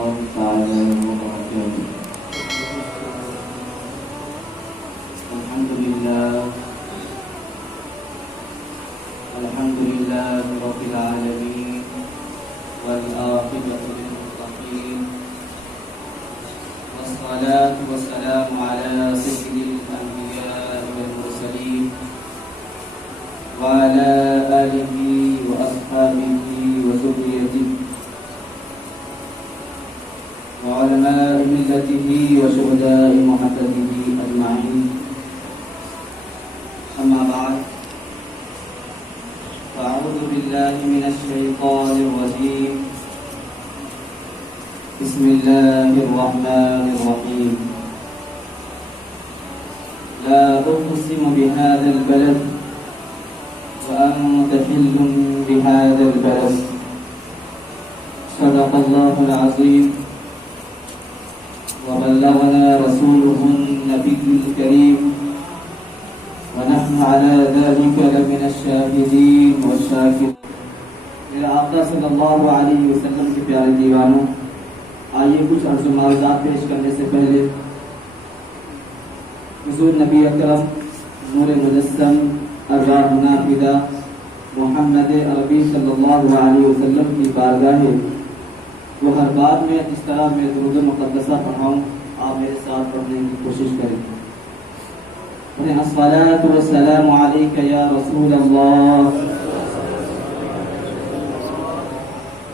الله تعالى وبركاته. الحمد لله رب العالمين والعاقبة للمتقين والصلاة والسلام على سيد الأنبياء والمرسلين وعلى آله وأصحابه وذريته وعلماء ملته وشهداء محبته أجمعين. أما بعد، فأعوذ بالله من الشيطان الرجيم. بسم الله الرحمن الرحيم. لا أقسم بهذا البلد وأنت حل بهذا البلد. صدق الله العظيم وبلغنا رسوله النبي الكريم ونحن على ذلك لمن الشاهدين والشاكرين. میرے آقا صلی اللہ علیہ وسلم کے پیارے دیوانوں، آئیے کچھ عرض و معروضات پیش کرنے سے پہلے حضور نبی اکرم نور مجسم ارواح نافدہ محمد عربی صلی اللہ علیہ وسلم کی بارگاہ وہ ہر بات میں اس طرح میں درود مقدسہ پڑھاؤں، آپ میرے ساتھ پڑھنے کی کوشش کریں. الصلاة والسلام عليك يا رسول الله.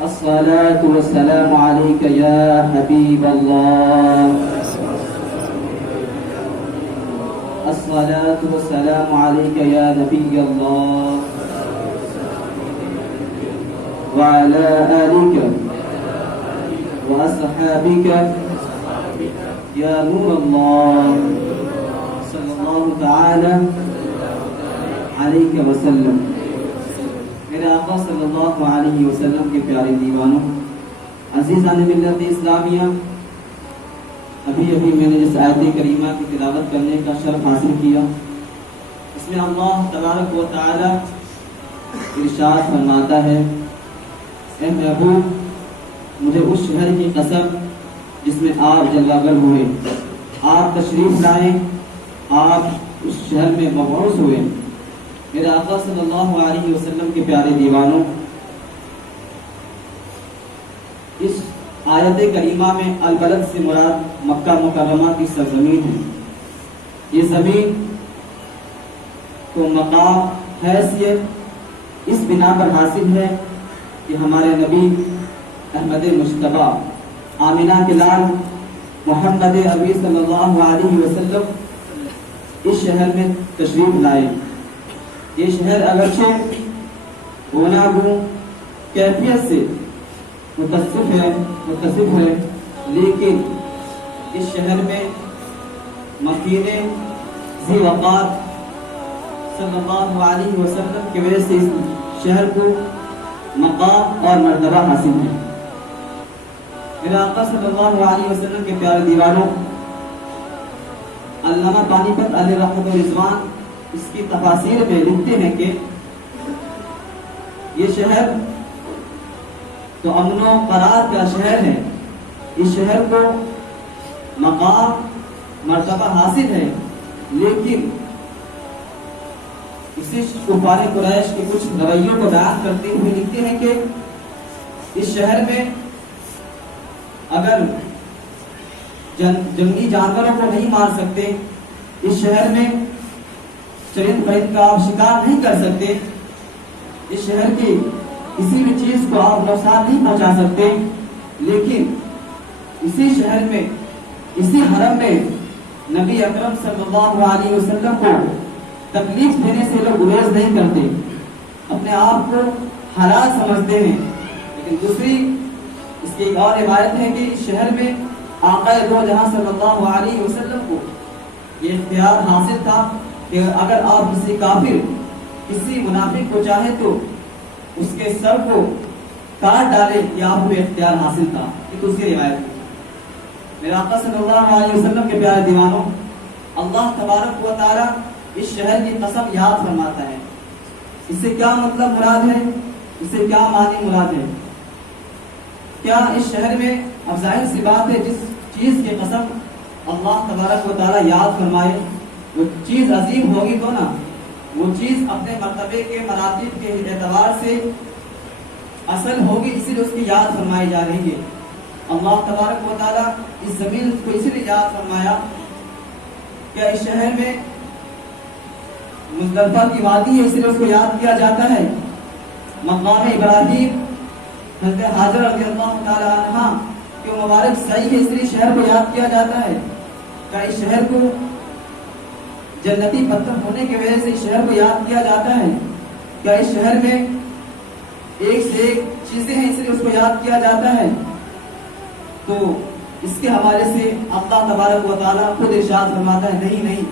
الصلاة والسلام عليك يا حبيب الله. الصلاة والسلام عليك يا نبي الله وعلى آلك وأصحابك يا نور الله صلی اللہ تعالی علیہ وسلم. میرے آقا صلی اللہ علیہ وسلم کے پیارے دیوانوں، عزیزان ملت اسلامیہ، ابھی میں نے جس آیت کریمہ کی تلاوت کرنے کا شرف حاصل کیا، اس میں اللہ تبارک و تعالی ارشاد فرماتا ہے: اے محبوب، مجھے اس شہر کی قسم جس میں آپ جلوہ گر ہوئے، آپ تشریف لائیں، آپ اس شہر میں مبعوث ہوئے. میرے آقا صلی اللہ علیہ وسلم کے پیارے دیوانوں، اس آیت کریمہ میں البلد سے مراد مکہ مکرمہ کی سرزمین ہے. یہ زمین کو مقام حیثیت اس بنا پر حاصل ہے کہ ہمارے نبی احمد مجتبیٰ آمنہ کے لال محمد عربی صلی اللہ علیہ وسلم اس شہر میں تشریف لائے. یہ شہر اگرچہ گوناگوں کیفیت سے متصف ہے لیکن اس شہر میں مکین ذی وقار صلی اللہ علیہ وسلم کی وجہ سے اس شہر کو مقام اور مرتبہ حاصل ہے. میرے آقا صلی اللہ علیہ وسلم کے پیارے دیوانوں، علامہ پانی پت علیہ رحمۃ رضوان اس کی تفاسیر میں لکھتے ہیں کہ یہ شہر تو امن و قرار کا شہر ہے. اس شہر کو مقام مرتبہ حاصل ہے، لیکن اسی کفار قریش کے کچھ رویوں کو بیان کرتے ہوئے لکھتے ہیں کہ اس شہر میں اگر جنگی جانوروں کو نہیں مار سکتے، اس شہر میں چرند پرند کا آپ شکار نہیں کر سکتے، اس شہر کی کسی بھی چیز کو آپ نقصان نہیں پہنچا سکتے، لیکن اسی شہر میں، اسی حرم میں نبی اکرم صلی اللہ علیہ وسلم کو تکلیف دینے سے لوگ گریز نہیں کرتے، اپنے آپ کو حلال سمجھتے ہیں. لیکن دوسری اس کی ایک اور روایت ہے کہ اس شہر میں آقا دو جہاں صلی اللہ علیہ وسلم کو یہ اختیار حاصل تھا کہ اگر آپ کسی کافر، کسی منافق کو چاہے تو اس کے سر کو کاٹ ڈالے، یہ آپ کو اختیار حاصل تھا. یہ دوسری روایت ہے. میرے آقا صلی اللہ علیہ وسلم کے پیارے دیوانوں، اللہ تبارک و تعالی اس شہر کی قسم یاد فرماتا ہے. اس سے کیا مطلب مراد ہے، اس سے کیا معنی مراد ہے؟ کیا اس شہر میں اب ظاہر سی بات ہے جس چیز کی قسم اللہ تبارک و تعالیٰ یاد فرمائے وہ چیز عظیم ہوگی تو نا، وہ چیز اپنے مرتبے کے مراتب کے اعتبار سے اصل ہوگی، اسی لیے اس کی یاد فرمائی جا رہی ہے۔ اللہ تبارک و تعالیٰ اس زمین کو اسی لیے یاد فرمایا کہ اس شہر میں مزدلفہ کی وادی ہے، اس لیے اس کو یاد کیا جاتا ہے۔ مقام ابراہیم حضرت حاجر رضی اللہ تعالی عنہ کہ مبارک صحیح ہے، اس لیے شہر کو یاد کیا جاتا ہے۔ کیا اس شہر کو جنتی پتھر ہونے کی وجہ سے اس شہر کو یاد کیا جاتا ہے؟ کیا اس شہر میں ایک سے ایک چیزیں ہیں اس لیے اس کو یاد کیا جاتا ہے؟ تو اس کے حوالے سے اللہ تبارک و تعالیٰ خود ارشاد فرماتا ہے نہیں،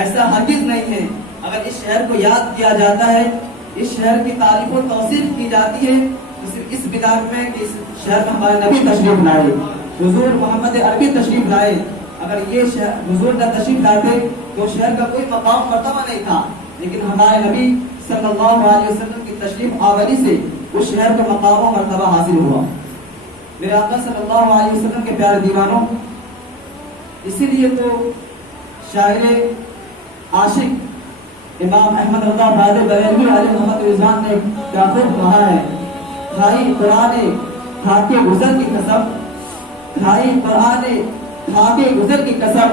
ایسا ہرگز نہیں ہے۔ اگر اس شہر کو یاد کیا جاتا ہے، اس شہر کی تعریف و توصیف کی جاتی ہے اس بنا میں کہ اس شہر میں ہمارے نبی تشریف لائے، حضور محمد عربی تشریف لائے۔ اگر یہ حضور نہ تشریف لاتے تو شہر کا کوئی مقام مرتبہ نہیں تھا، لیکن ہمارے نبی صلی اللہ علیہ وسلم کی تشریف آوری سے اس شہر کا مقام و مرتبہ حاصل ہوا۔ میرے آقا صلی اللہ علیہ وسلم کے پیارے دیوانوں، اسی لیے تو شاعر عاشق امام احمد رضا بہادر بریلوی علیہ محمد رضوان نے کیا خوب کہا ہے، کھائی قرآن کھا کے گزر کی قسم، کھائی قرآن کھا کے گزر کی قسم،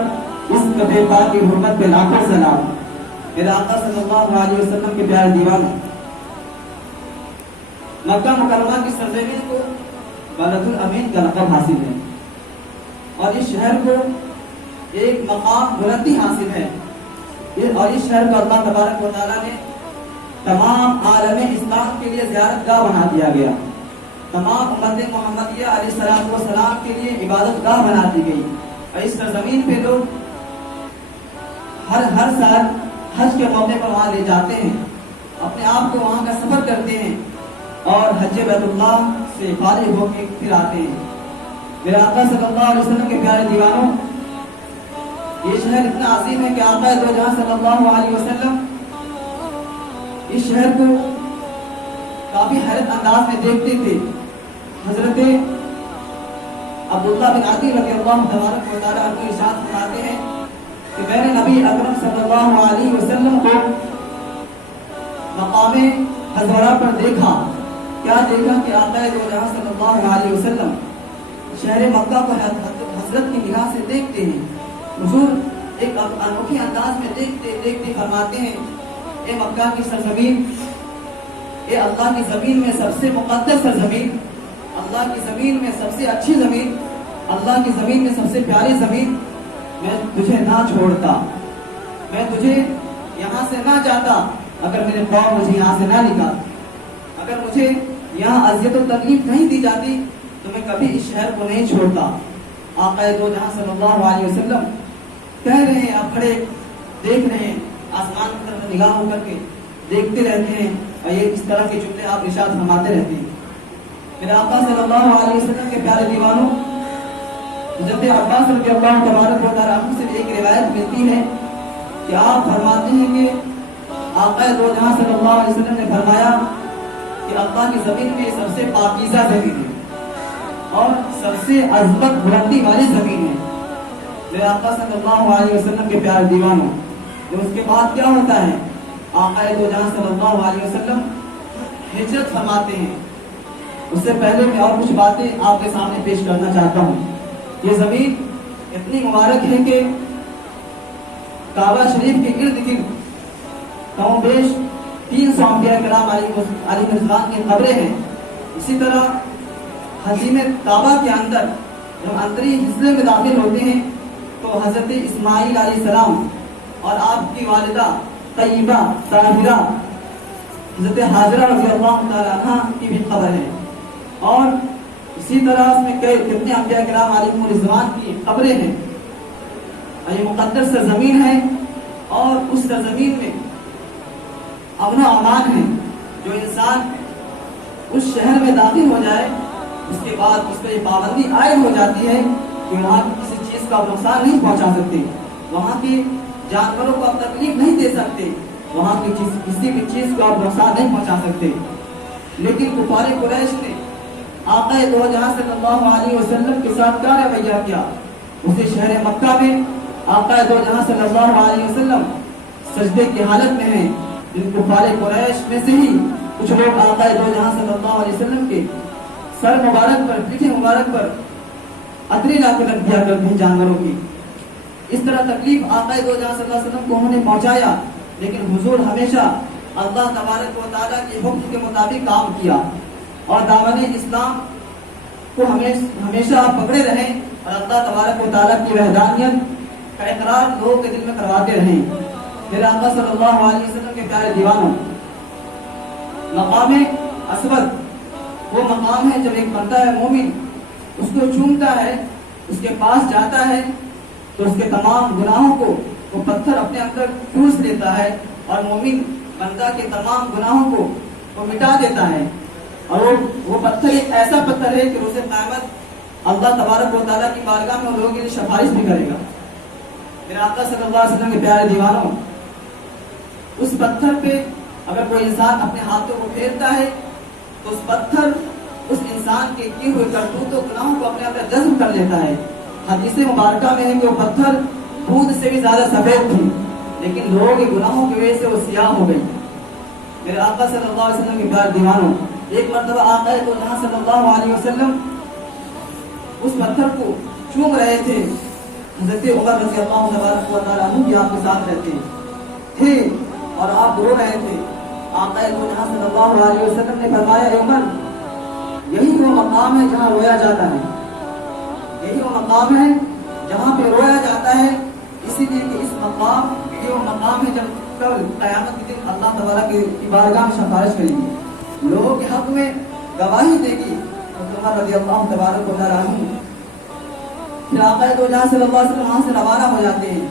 اس کبے پاک کی حرمت پہ لاکھوں سلام۔ میرے آقا صلی اللہ علیہ وسلم کے پیارے دیوانوں، مکہ مکرمہ کی سرزمین کو بلد الامین کا لقب حاصل ہے، اور اس شہر کو ایک مقام بلندی حاصل ہے، اور اس شہر کو اللہ تبارک و تعالیٰ نے تمام عالم اسلام کے لیے زیارت گاہ بنا دیا گیا، تمام امت محمدیہ علیہ السلام کے لیے عبادت گاہ بنا دی گئی، اور اس سرزمین پہ لوگ ہر سال حج کے موقع پر وہاں لے جاتے ہیں، اپنے آپ کو وہاں کا سفر کرتے ہیں اور حج بیت اللہ سے فارغ ہو کے پھر آتے ہیں۔ میرے آقا صلی اللہ علیہ وسلم کے پیارے دیوانوں، یہ شہر اتنا عظیم ہے کہ آقا دو جہاں صلی اللہ علیہ وسلم اس شہر کو کافی حیرت انداز میں دیکھتے تھے۔ حضرت عبداللہ بن عدی رضی اللہ تبارک و تعالیٰ عنہ ارشاد فرماتے ہیں کہ میں نے نبی اکرم صلی اللہ علیہ وسلم کو مقام حضورہ پر دیکھا۔ کیا دیکھا کہ آقا دو جہاں صلی اللہ علیہ وسلم شہر مکہ کو حضرت کی نگاہ سے دیکھتے ہیں۔ حضور ایک انوکھے انداز میں دیکھتے فرماتے ہیں، اے مکہ کی سرزمین، اے اللہ کی زمین میں سب سے مقدس سرزمین، اللہ کی زمین میں سب سے اچھی زمین، اللہ کی زمین میں سب سے پیاری زمین، میں تجھے نہ چھوڑتا، میں تجھے یہاں سے نہ جاتا اگر میرے قوم مجھے یہاں سے نہ نکالتی، اگر مجھے یہاں اذیت و تکلیف نہیں دی جاتی تو میں کبھی اس شہر کو نہیں چھوڑتا۔ آقا دو جہاں صلی اللہ علیہ وسلم کہہ رہے ہیں، آپ کھڑے دیکھ رہے ہیں، آسمان کی طرف نگاہ ہو کر کے دیکھتے رہتے ہیں، اور یہ اس طرح کے جملے آپ ارشاد فرماتے رہتے ہیں۔ میرے آقا صلی اللہ علیہ وسلم کے پیارے دیوانوں، حضرت عباس رضی اللہ تبارک و تعالیٰ عنہ سے ایک روایت ملتی ہے کہ آپ فرماتے ہیں کہ آقا دو جہاں صلی اللہ علیہ وسلم نے فرمایا کہ اللہ کی زمین میں سب سے پاکیزہ زمین ہے اور سب سے عظمت بلندی والی زمین ہے۔ میرے آقا صلی اللہ علیہ وسلم کے پیارے دیوانوں، اس کے بعد کیا ہوتا ہے؟ آقا دو جہاں صلی اللہ علیہ وسلم ہجرت فرماتے ہیں۔ اس سے پہلے میں اور کچھ باتیں آپ کے سامنے پیش کرنا چاہتا ہوں۔ یہ زمین اتنی مبارک ہے کہ کعبہ شریف کے ارد گرد کم بیش 300 انبیاء کرام علیہ السلام کی قبریں ہیں۔ اسی طرح حجم کعبہ کے اندر جب اندری حصے میں داخل ہوتے ہیں تو حضرت اسماعیل علیہ السلام اور آپ کی والدہ طیبہ طاہرہ حضرت حاجرہ رضی اللہ تعالی عنہ کی بھی قبر ہے، اور اسی طرح اس میں کتنے انبیاء کرام علیہ الرضوان کی قبریں ہیں۔ یہ مقدس سرزمین ہے، اور اس سرزمین میں امن و امان ہے۔ جو انسان اس شہر میں داخل ہو جائے اس کے بعد اس پر یہ پابندی عائد ہو جاتی ہے کہ وہاں کسی چیز کا نقصان نہیں پہنچا سکتے، وہاں کے جانوروں کو آپ تکلیف نہیں دے سکتے، وہاں کی کسی بھی چیز کو آپ نقصان نہیں پہنچا سکتے۔ لیکن کفار قریش نے آقا دو جہاں صلی اللہ علیہ وسلم کے ساتھ کیا رویہ کیا. اسے شہر مکہ میں آقا دو جہاں صلی اللہ علیہ وسلم سجدے کی حالت میں ہیں. جن کفار قریش میں سے ہی کچھ لوگ آقا دو جہاں صلی اللہ علیہ وسلم کے سر مبارک پر پیٹھ مبارک پر عطر لا کے رکھ دیا کرتے ہیں جانوروں کی. اس طرح تکلیف آقا دو جہاں صلی اللہ علیہ وسلم کو انہوں نے پہنچایا، لیکن حضور ہمیشہ اللہ تبارک و تعالیٰ کے حکم کے مطابق کام کیا اور دامن اسلام کو ہمیشہ آپ پکڑے رہیں اور اللہ تبارک و تعالیٰ کی وحدانیت کا اقرار لوگوں کے دل میں کرواتے رہیں. پھر آقا صلی اللہ علیہ وسلم کے پیارے دیوانوں، مقام اسود وہ مقام ہے جب ایک بندہ ہے مومن اس کو چومتا ہے، اس کے پاس جاتا ہے تو اس کے تمام گناہوں کو وہ پتھر اپنے اندر ٹھوس لیتا ہے اور مومن بندہ کے تمام گناہوں کو وہ مٹا دیتا ہے. اور وہ پتھر ایک ایسا پتھر ہے کہ روز قیامت اللہ تبارک و تعالیٰ کی بارگاہ میں لوگوں کے لیے سفارش بھی کرے گا. میرے آقا صلی اللہ علیہ وسلم کے پیارے دیوانوں، اس پتھر پہ اگر کوئی انسان اپنے ہاتھوں کو پھیرتا ہے تو اس پتھر اس انسان کے کیے ہوئے کرتوت و گناہوں کو اپنے اندر جذب کر لیتا ہے. حدیث مبارکہ میں ہے کہ وہ پتھر دودھ سے بھی زیادہ سفید تھی، لیکن لوگوں کے گناہوں کی وجہ سے وہ سیاہ ہو گئی. میرے آقا صلی اللہ علیہ وسلم کے پیارے دیوانوں، ایک مرتبہ آقا تو جہاں صلی اللہ علیہ وسلم اس پتھر کو چوم رہے تھے. حضرت عمر رضی اللہ تبارک و تعالیٰ عنہ بھی آپ کے ساتھ رہتے تھے اور آپ رو رہے تھے. آقا تو جہاں صلی اللہ علیہ وسلم نے فرمایا، اے عمر، یہی وہ مقام ہے جہاں رویا جاتا ہے، یہی وہ مقام ہے جہاں پہ رویا جاتا ہے. اسی لیے کہ اس مقام یہ وہ مقام ہے جب کل قیامت کے دن اللہ تعالیٰ کی بارگاہ میں سفارش کرے گی، لوگوں کے حق میں گواہی دے گی. عمر رضی اللہ تبارک و تعالیٰ عنہ پھر آقا تو جہاں صلی اللہ علیہ وسلم وہاں سے روانہ ہو جاتے ہیں.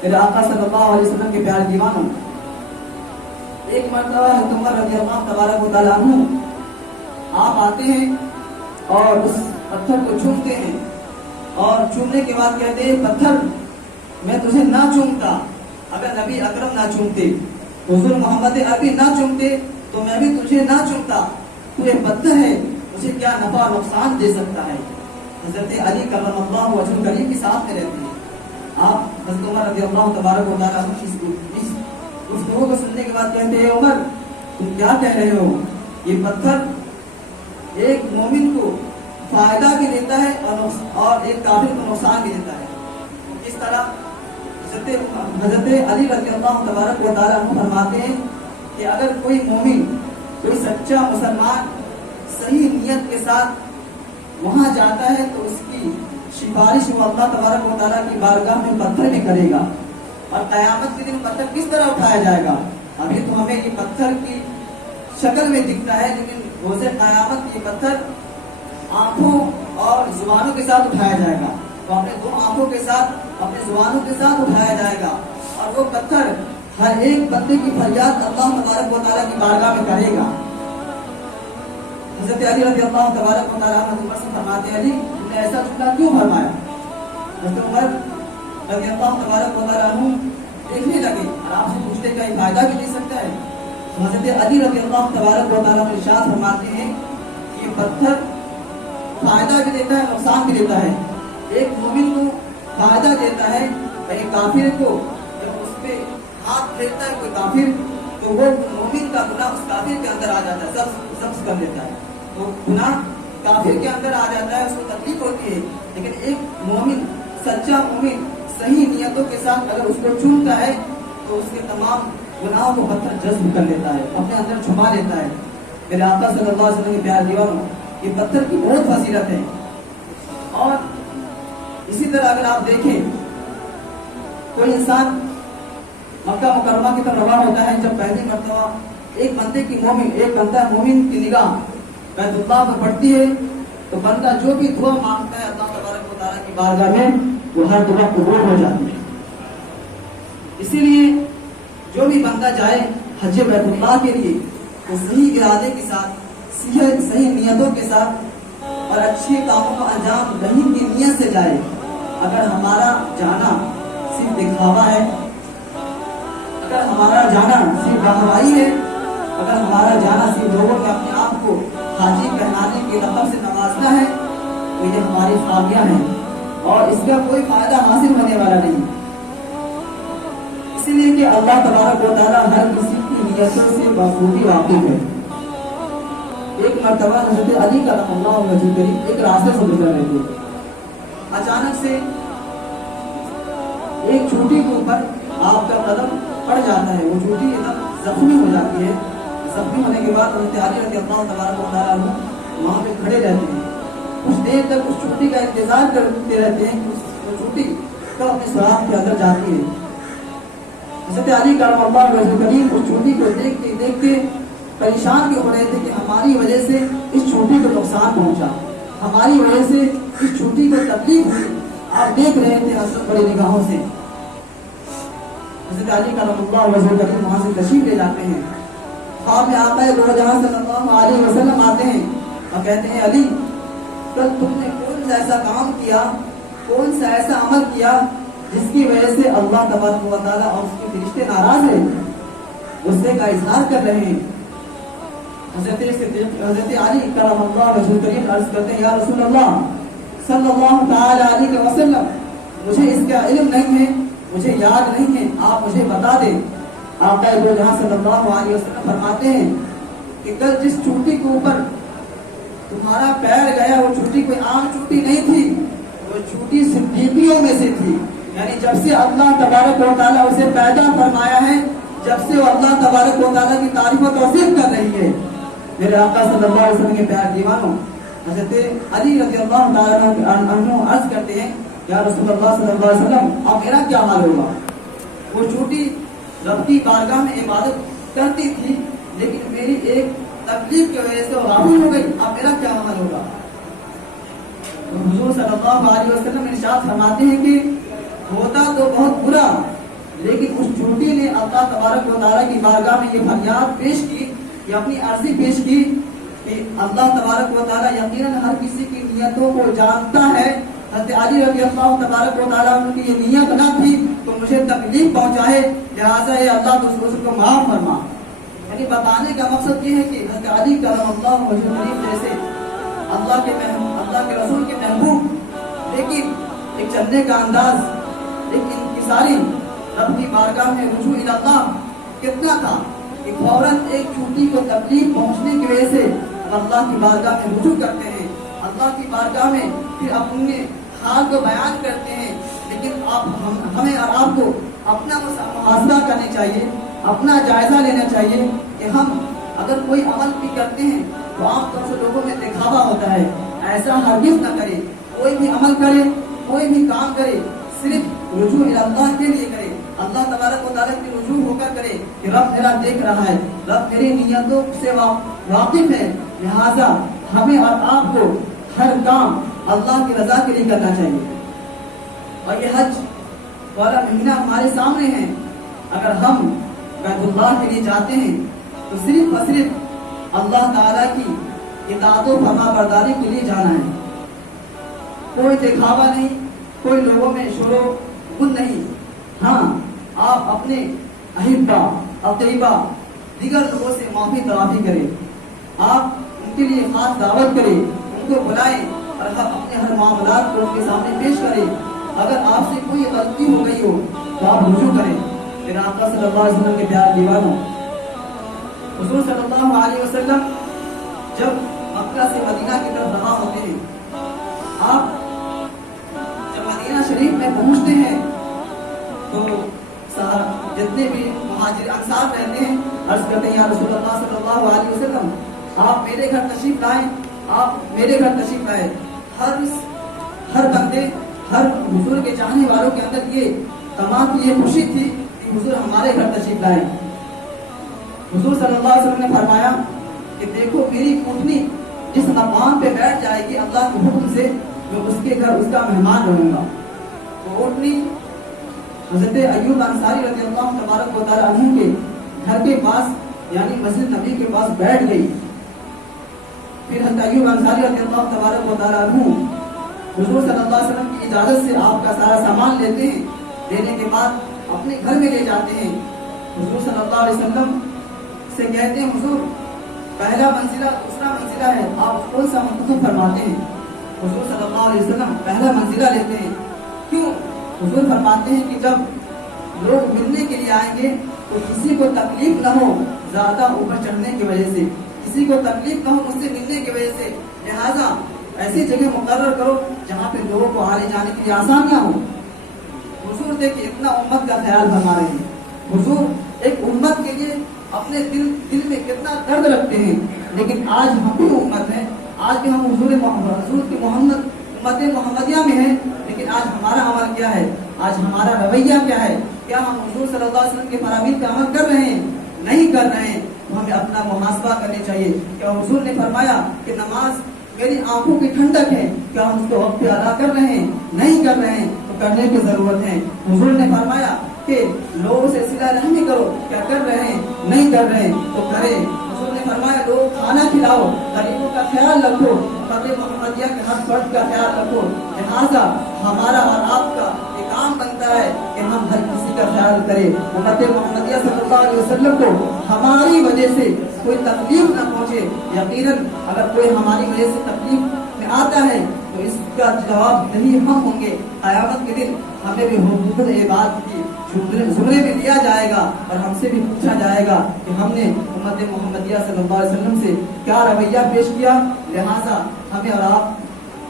پھر آقا صلی اللہ علیہ وسلم کے پیارے دیوانوں، ایک مرتبہ عمر رضی اللہ تبارک و تعالیٰ عنہ آپ آتے ہیں اور اس پتھر کو چومتے ہیں اور چومنے کے بعد کہتے ہیں، پتھر میں تجھے نہ چومتا اگر نبی اکرم نہ چومتے، حضور محمد عربی نہ چومتے تو میں بھی تجھے نہ چومتا. تو یہ پتھر ہے، مجھے کیا نفع نقصان دے سکتا ہے. حضرت علی کرم اللہ وجہ کریم کی ساتھ میں رہتے ہیں. آپ حضرت عمر رضی اللہ تبارک و تعالیٰ عنہ اس گفتگو کو سننے کے بعد کہتے ہیں، عمر تم کیا کہہ رہے ہو؟ یہ پتھر ایک مومن کو فائدہ بھی دیتا ہے اور ایک کافر کو نقصان بھی دیتا ہے. اس طرح حضرت علی رضی اللہ تبارک و تعالیٰ عنہ فرماتے ہیں کہ اگر کوئی مومن، کوئی سچا مسلمان صحیح نیت کے ساتھ وہاں جاتا ہے تو اس کی سفارش وہ اللہ تبارک و تعالیٰ کی بارگاہ میں پتھر بھی کرے گا. اور قیامت کے دن پتھر کس طرح اٹھایا جائے گا؟ ابھی تو ہمیں یہ پتھر کی شکل میں دکھتا ہے، لیکن روز قیامت یہ پتھر آنکھوں اور زبانوں کے ساتھ اٹھایا جائے گا. تو اپنے دو آنکھوں کے ساتھ، اپنے زبانوں کے ساتھ اٹھایا جائے گا اور وہ پتھر ہر ایک بندے کی فریاد اللہ تبارک و تعالیٰ کی بارگاہ میں کرے گا. حضرت علی رضی اللہ تبارک و تعالیٰ عنہ سے فرماتے ہیں، علی تم نے ایسا جملہ کیوں فرمایا؟ حضرت عمر رضی اللہ تبارک و تعالیٰ عنہ دیکھنے لگے اور آپ سے پوچھتے کہ یہ فائدہ بھی دے سکتا ہے. حضرت علی رضی اللہ تبارک و تعالیٰ عنہ ارشاد فرماتے ہیں کہ یہ پتھر فائدہ بھی دیتا ہے، نقصان بھی دیتا ہے. ایک مومن کو فائدہ دیتا ہے اور ایک کافر کو جب اس پہ ہاتھ پھیرتا ہے کوئی کافر تو وہ مومن کا گناہ اس کافر کے اندر آ جاتا ہے، ضبط کر لیتا ہے. وہ گناہ کافر کے اندر آ جاتا ہے، اس کو تکلیف ہوتی ہے. لیکن ایک مومن، سچا مومن صحیح نیتوں کے ساتھ اگر اس کو چومتا ہے تو اس کے تمام گناہوں کو پتھر جذب کر لیتا ہے، اپنے اندر چھپا لیتا ہے. میرے آقا صلی اللہ علیہ وسلم کے پیارے دیوانوں، یہ پتھر کی بہت فضیلت ہے. اور اسی طرح اگر آپ دیکھیں کوئی انسان مکہ مکرمہ کی طرف روانہ ہوتا ہے، جب پہلی مرتبہ ایک بندے کی ایک بندہ مومن کی نگاہ بیت اللہ پر پڑتی ہے تو بندہ جو بھی دعا مانگتا ہے اللہ تبارک و تعالیٰ کی بارگاہ میں وہ ہر دعا قبول ہو جاتی ہے. اسی لیے جو بھی بندہ جائے حج بیت اللہ کے لیے وہ صحیح ارادے کے ساتھ، صحیح نیتوں کے ساتھ اور اچھے کاموں کا انجام دہی کی نیت سے جائے. اگر ہمارا جانا صرف دکھاوا ہے، اگر ہمارا جانا صرف بہوائی ہے، اگر ہمارا جانا صرف لوگوں میں اپنے آپ کو حاجی کہلانے کی رقم سے نوازنا ہے تو یہ ہماری خامیاں ہیں اور اس کا کوئی فائدہ حاصل ہونے والا نہیں. اسی لیے کہ اللہ تبارک و تعالیٰ ہر کسی کی نیتوں سے بخوبی واقف ہے. ایک مرتبہ حضرت علی کرم اللہ وجہ کریم ایک راستے سے گزر رہے تھے. اچانک سے ایک چوٹی کے اوپر آپ کا قدم پڑ جاتا ہے. وہ چوٹی ایک دم زخمی ہو جاتی ہے. زخمی ہونے کے بعد حضرت علی رضی اللہ تبارک و تعالیٰ عنہ وہاں پہ کھڑے رہتے ہیں. کچھ دیر تک اس چوٹی کا انتظار کرتے رہتے ہیں. وہ چوٹی کب اپنے سراغ کے اندر جاتی ہے. حضرت علی کرم اللہ وجہ کریم اس چوٹی کو دیکھتے دیکھتے پریشان بھی ہو رہے تھے کہ ہماری وجہ سے اس چوٹی کو نقصان پہنچا, ہماری وجہ سے اس چوٹی کو تکلیف ہوئی. آپ دیکھ رہے تھے حسرت بڑی نگاہوں سے. حضرت علی کرم اللہ وجہ کریم وہاں سے تشریف لے جاتے ہیں. خواب میں آقا دو جہاں صلی اللہ علیہ وسلم آتے ہیں اور کہتے ہیں علی کل تم نے کون سا ایسا کام کیا, کون سا ایسا عمل کیا جس کی وجہ سے اللہ تبارک و تعالیٰ اور اس کے فرشتے ناراض ہیں, غصے کا اظہار کر رہے ہیں. حضرت علی کرم اللہ وجہ کریم عرض کرتے ہیں یا رسول اللہ صلی اللہ تعالی علیہ وسلم مجھے اس کا علم نہیں ہے, مجھے یاد نہیں ہے, آپ مجھے بتا دیں. آقا دو جہاں صلی اللہ علیہ وسلم فرماتے ہیں کہ کل جس چوٹی کے اوپر تمہارا پیر گیا وہ چوٹی کوئی عام چوٹی نہیں تھی, وہ چوٹی صدیقیوں میں سے تھی. یعنی جب سے اللہ تبارک و تعالیٰ اسے پیدا فرمایا ہے, جب سے وہ اللہ تبارک و تعالیٰ کی تعریف و توصیف کر رہی ہے. میرے آقا صلی اللہ علیہ وسلم کے پیار دیوانوں, حضرت علی رضی اللہ تعالیٰ عنہ عرض کرتے ہیں یا رسول اللہ صلی اللہ علیہ وسلم اب میرا کیا حال ہوگا. وہ چوٹی رب کی بارگاہ میں عبادت کرتی تھی لیکن میری ایک تکلیف کی وجہ سے وہ غافل ہو گئی, اب میرا کیا حال ہوگا. حضور صلی اللہ علیہ وسلم ارشاد فرماتے ہیں کہ ہوتا تو بہت برا, لیکن اس چوٹی نے اللہ تبارک و تعالیٰ کی بارگاہ میں یہ فریاد پیش کی, یہ اپنی عرضی پیش کی کہ اللہ تبارک و تعالیٰ یقیناً ہر کسی کی نیتوں کو جانتا ہے. حضرت علی رضی اللہ تبارک و تعالیٰ عنہ کی یہ نیت نہ تھی تو مجھے تکلیف پہنچائے, لہٰذا یہ اللہ تو اس کو معاف فرما. یعنی بتانے کا مقصد یہ ہے کہ حضرت علی کرم اللہ وجہ کریم جیسے اللہ کے رسول کے محبوب, لیکن ایک چلنے کا انداز, ایک انکساری, رب کی بارگاہ میں رجوع الی اللہ کتنا تھا کہ فوراً ایک چوٹی کو تکلیف پہنچنے کی وجہ سے اللہ کی بارگاہ میں رجوع کرتے ہیں, اللہ کی بارگاہ میں پھر اپنے حال کو بیان کرتے ہیں. لیکن ہمیں اور آپ کو اپنا محاسبہ کرنا چاہیے, اپنا جائزہ لینا چاہیے کہ ہم اگر کوئی عمل بھی کرتے ہیں تو عام طور سے لوگوں میں دکھاوا ہوتا ہے. ایسا ہرگز نہ کرے. کوئی بھی عمل کرے, کوئی بھی کام کرے, صرف رجوع اللہ کے لیے کرے, اللہ تبارک و تعالیٰ کی رجوع ہو کر کرے کہ رب میرا دیکھ رہا ہے, رب میری نیتوں سے واقف ہے, لہٰذا ہمیں اور آپ کو ہر کام اللہ کی رضا کے لیے کرنا چاہیے. اور یہ حج والا مہینہ ہمارے سامنے ہے. اگر ہم بیت اللہ کے لیے جاتے ہیں تو صرف اور صرف اللہ تعالیٰ کی اطاعت و فرما برداری کے لیے جانا ہے. کوئی دکھاوا نہیں, کوئی لوگوں میں شور و غل نہیں. ہاں آپ اپنے احبا اقربا دیگر لوگوں سے معافی تلافی کریں, آپ ان کے لیے خاص دعوت کریں, ان کو بلائیں اور اپنے ہر معاملات کو ان کے سامنے پیش کریں. اگر آپ سے کوئی غلطی ہو گئی ہو تو آپ رجوع کریں. پھر آقا صلی اللہ علیہ وسلم کے پیار دیوانوں, حضور صلی اللہ علیہ وسلم جب مکہ سے مدینہ کی طرف روانہ ہوتے ہیں, آپ جب مدینہ شریف میں پہنچتے ہیں تو جتنے بھی مہاجر انصار رہتے ہیں عرض کرتے ہیں یا رسول اللہ صلی اللہ علیہ وسلم آپ میرے گھر تشریف لائیں, آپ میرے گھر تشریف لائیں. ہر بندے, ہر حضور کے چاہنے والوں کے اندر یہ تمام کی یہ خوشی تھی کہ حضور ہمارے گھر تشریف لائیں. حضور صلی اللہ علیہ وسلم نے فرمایا کہ دیکھو میری اونٹنی جس مقام پہ بیٹھ جائے گی اللہ کے حکم سے میں اس کے گھر اس کا مہمان رہوں گا. تو اونٹنی حضرت ایوب انصاری رضی اللہ تبارک و تعالی عنہ کے گھر کے پاس یعنی مسجد نبی کے پاس بیٹھ گئی. پھر حضرت ایوب انصاری رضی اللہ تبارک و تعالی عنہ حضور صلی اللہ علیہ وسلم کی اجازت سے آپ کا سارا سامان لیتے ہیں, لینے کے بعد اپنے گھر میں لے جاتے ہیں. حضور صلی اللہ علیہ وسلم سے کہتے ہیں حضور پہلا منزلہ دوسرا منزلہ ہے، آپ کون سا منتخب فرماتے ہیں؟ حضور صلی اللہ علیہ وسلم پہلا منزلہ لیتے ہیں. کیوں؟ حضور فرماتے ہیں کہ جب لوگ ملنے کے لیے آئیں گے تو کسی کو تکلیف نہ ہو زیادہ اوپر چڑھنے کی وجہ سے، کسی کو تکلیف نہ ہو مجھ سے ملنے کی وجہ سے، لہٰذا ایسی جگہ مقرر کرو جہاں پہ لوگوں کو آنے جانے کے لیے آسانیاں ہوں. حضور دیکھیں اتنا امت کا خیال فرما رہے ہیں. حضور ایک امت کے لیے اپنے دل میں کتنا درد رکھتے ہیں، لیکن آج ہم بھی امت ہیں، آج بھی ہم حضور کی امت محمدیہ میں ہیں، لیکن آج ہمارا عمل کیا ہے؟ آج ہمارا رویہ کیا ہے؟ کیا ہم حضور صلی اللہ علیہ وسلم کے فرامین پہ عمل کر رہے ہیں؟ نہیں کر رہے ہیں. تو ہمیں اپنا محاسبہ کرنی چاہیے. کیا حضور نے فرمایا کہ نماز میری آنکھوں کی ٹھنڈک ہے، کیا ہم اس کو وقت پہ ادا کر رہے ہیں؟ نہیں کر رہے ہیں، تو کرنے کی ضرورت ہے. حضور نے فرمایا کہ لوگوں سے صلہ رحمی کرو، کیا کر رہے ہیں؟ نہیں کر رہے ہیں، تو کریں. حضور نے فرمایا لوگوں کھانا کھلاؤ، غریبوں کا خیال رکھو، امت محمدیہ کے ہر فرد کا خیال رکھو. لہٰذا ہمارا اور آپ کا یہ کام بنتا ہے کہ ہم ہر کسی کا خیال کریں. امت محمدیہ صلی اللہ علیہ وسلم کو ہماری وجہ سے کوئی تکلیف نہ پہنچے. یقیناً اگر کوئی ہماری وجہ سے تکلیف میں آتا ہے تو اس کا جواب نہیں ہم ہوں گے. قیامت کے دن ہمیں بھی حقوق عباد کی زمرے میں لیا جائے گا اور ہم سے بھی پوچھا جائے گا کہ ہم نے امت محمدیہ صلی اللہ علیہ وسلم سے کیا رویہ پیش کیا. لہٰذا ہمیں اور آپ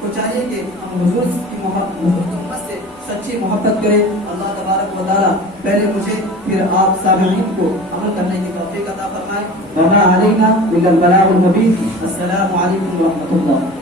کو چاہیے کہ ہم حضور کی محبت سے سچی محبت کریں. اللہ تبارک و تعالیٰ پہلے مجھے پھر آپ سامعین کو عمل کرنے کی توفیق عطا فرمائے. وما علینا الا البلاغ المبین. السلام علیکم ورحمۃ اللہ.